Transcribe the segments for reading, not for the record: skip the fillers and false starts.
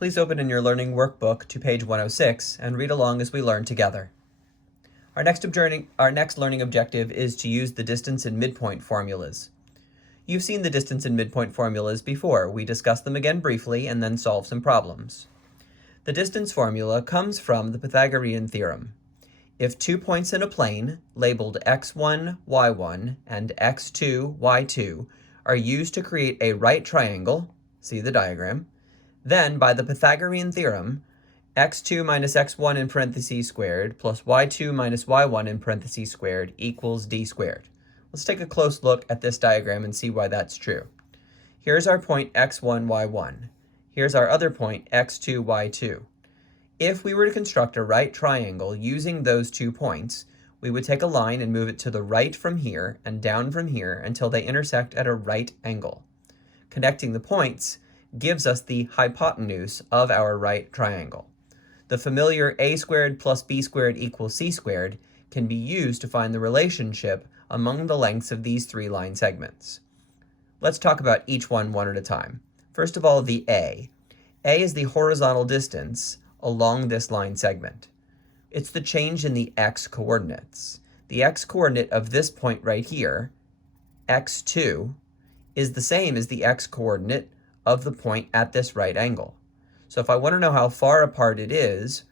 Please open in your learning workbook to page 106 and read along as we learn together. Our next learning objective is to use the distance and midpoint formulas. You've seen the distance and midpoint formulas before. We discussed them again briefly and then solved some problems. The distance formula comes from the Pythagorean Theorem. If 2 points in a plane, labeled x1, y1, and x2, y2, are used to create a right triangle, see the diagram, then by the Pythagorean Theorem, x2 minus x1 in parentheses squared plus y2 minus y1 in parentheses squared equals d squared. Let's take a close look at this diagram and see why that's true. Here's our point x1, y1. Here's our other point x2, y2. If we were to construct a right triangle using those 2 points, we would take a line and move it to the right from here and down from here until they intersect at a right angle. Connecting the points gives us the hypotenuse of our right triangle. The familiar a squared plus b squared equals c squared can be used to find the relationship among the lengths of these 3 line segments. Let's talk about each one at a time. First of all, the A. A is the horizontal distance along this line segment. It's the change in the x-coordinates. The x-coordinate of this point right here, x2, is the same as the x-coordinate of the point at this right angle. So if I want to know how far apart it is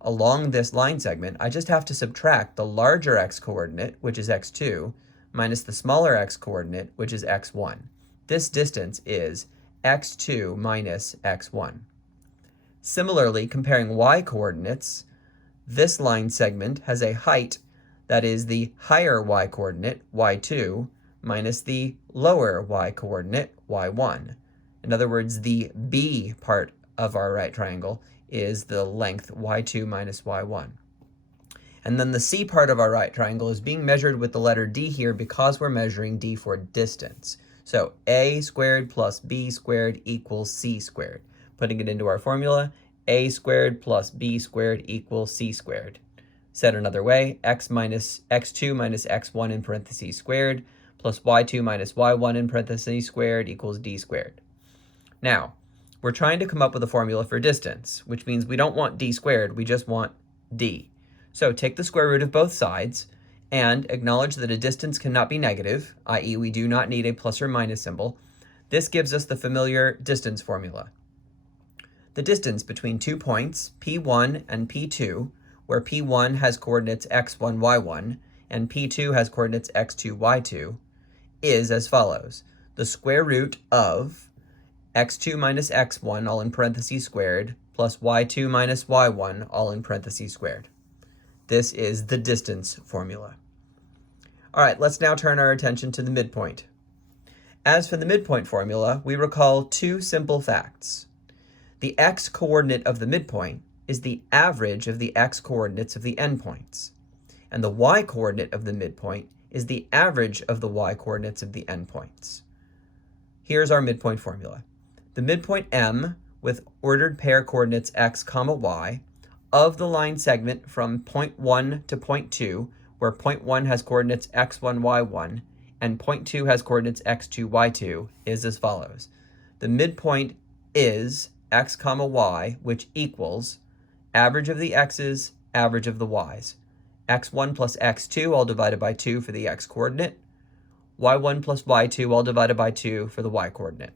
along this line segment, I just have to subtract the larger x-coordinate, which is x2, minus the smaller x-coordinate, which is x1. This distance is x2 minus x1. Similarly, comparing y-coordinates, this line segment has a height that is the higher y-coordinate, y2, minus the lower y-coordinate, y1. In other words, the B part of our right triangle is the length y2 minus y1. And then the C part of our right triangle is being measured with the letter D here because we're measuring D for distance. So a squared plus b squared equals c squared. Putting it into our formula, a squared plus b squared equals c squared. Said another way, x2 minus x1 in parentheses squared plus y2 minus y1 in parentheses squared equals d squared. Now, we're trying to come up with a formula for distance, which means we don't want d squared, we just want d. So take the square root of both sides and acknowledge that a distance cannot be negative, i.e. we do not need a plus or minus symbol. This gives us the familiar distance formula. The distance between 2 points, P1 and P2, where P1 has coordinates x1, y1, and P2 has coordinates x2, y2, is as follows. The square root of x2 minus x1, all in parentheses squared, plus y2 minus y1, all in parentheses squared. This is the distance formula. All right, let's now turn our attention to the midpoint. As for the midpoint formula, we recall 2 simple facts. The x-coordinate of the midpoint is the average of the x-coordinates of the endpoints, and the y-coordinate of the midpoint is the average of the y-coordinates of the endpoints. Here's our midpoint formula. The midpoint M with ordered pair coordinates x, y of the line segment from point 1 to point 2, where point 1 has coordinates x1, y1, and point 2 has coordinates x2, y2, is as follows. The midpoint is x, y, which equals average of the x's, average of the y's. x1 plus x2 all divided by 2 for the x-coordinate, y1 plus y2 all divided by 2 for the y-coordinate.